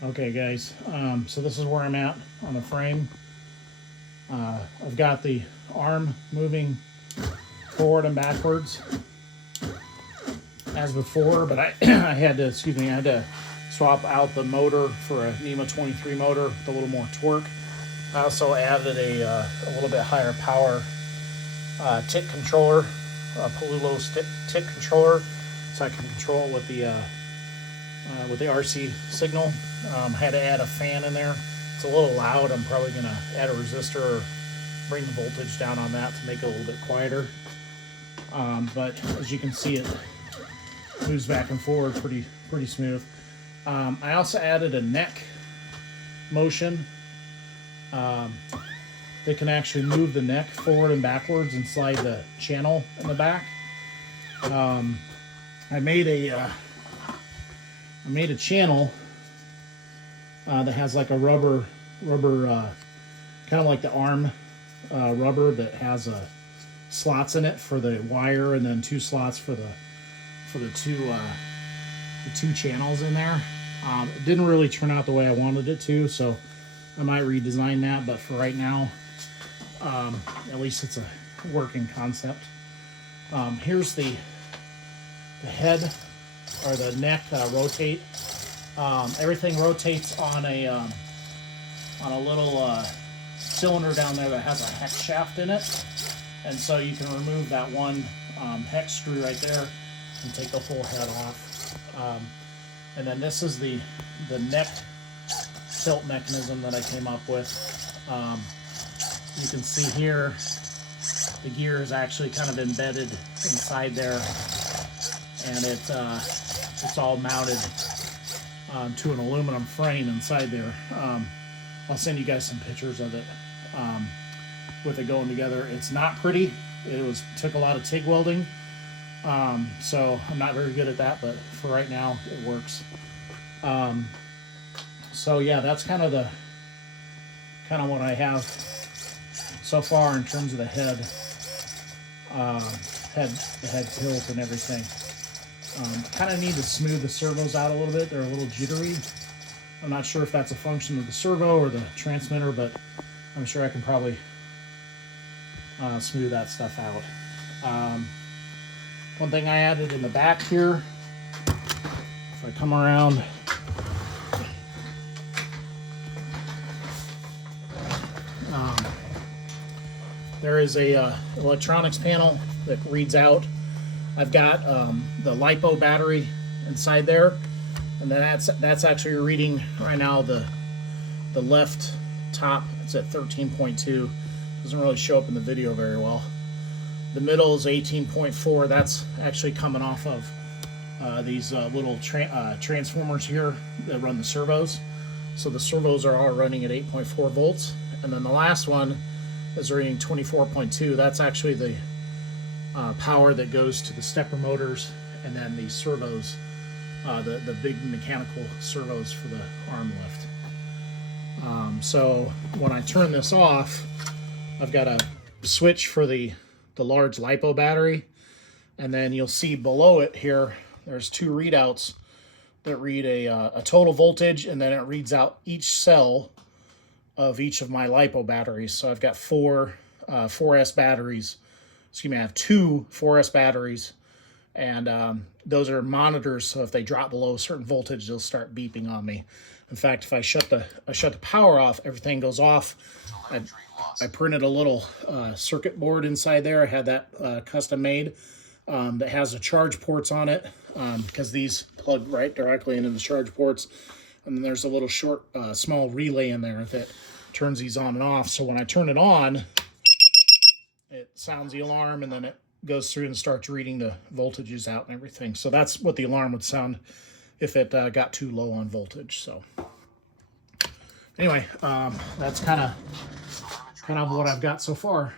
Okay guys, so this is where I'm at on the frame. I've got the arm moving forward and backwards as before, but I had to swap out the motor for a NEMA 23 motor with a little more torque. I also added a little bit higher power tick controller, Palulo tick controller, so I can control it with the RC signal. Had to add a fan in there. It's a little loud. I'm probably going to add a resistor or bring the voltage down on that to make it a little bit quieter. But as you can see, it moves back and forward pretty smooth. I also added a neck motion that can actually move the neck forward and backwards and slide the channel in the back. I made a channel that has like a rubber kind of like the arm rubber that has slots in it for the wire, and then 2 slots for the two channels in there. It didn't really turn out the way I wanted it to, so I might redesign that, but for right now, at least it's a working concept. Here's the head or the neck rotate. Everything rotates on a little cylinder down there that has a hex shaft in it, and so you can remove that one hex screw right there and take the whole head off. And then this is the neck tilt mechanism that I came up with. You can see here the gear is actually kind of embedded inside there, and it's all mounted to an aluminum frame inside there. I'll send you guys some pictures of it with it going together. It's not pretty. It took a lot of TIG welding, so I'm not very good at that, but for right now it works. So yeah, that's kind of what I have so far in terms of the head tilt and everything. Kind of need to smooth the servos out a little bit. They're a little jittery. I'm not sure if that's a function of the servo or the transmitter, but I'm sure I can probably smooth that stuff out. One thing I added in the back here, if I come around, there is a electronics panel that reads out. I've got the LiPo battery inside there, and then that's actually reading right now the left top. It's at 13.2. Doesn't really show up in the video very well. The middle is 18.4. That's actually coming off of these little transformers here that run the servos. So the servos are all running at 8.4 volts. And then the last one is reading 24.2. That's actually the power that goes to the stepper motors, and then the servos, the big mechanical servos for the arm lift. So when I turn this off, I've got a switch for the large LiPo battery, and then you'll see below it here there's 2 readouts that read a total voltage, and then it reads out each cell of each of my LiPo batteries. So I've got 4 4S batteries. Excuse me, I have 2 4S batteries, and those are monitors, so if they drop below a certain voltage, they'll start beeping on me. In fact, if I shut the power off, everything goes off. I printed a little circuit board inside there. I had that custom made that has the charge ports on it, because these plug right directly into the charge ports. And then there's a little short, small relay in there that turns these on and off. So when I turn it on, it sounds the alarm, and then it goes through and starts reading the voltages out and everything. So that's what the alarm would sound if it got too low on voltage. So anyway, that's kind of what I've got so far.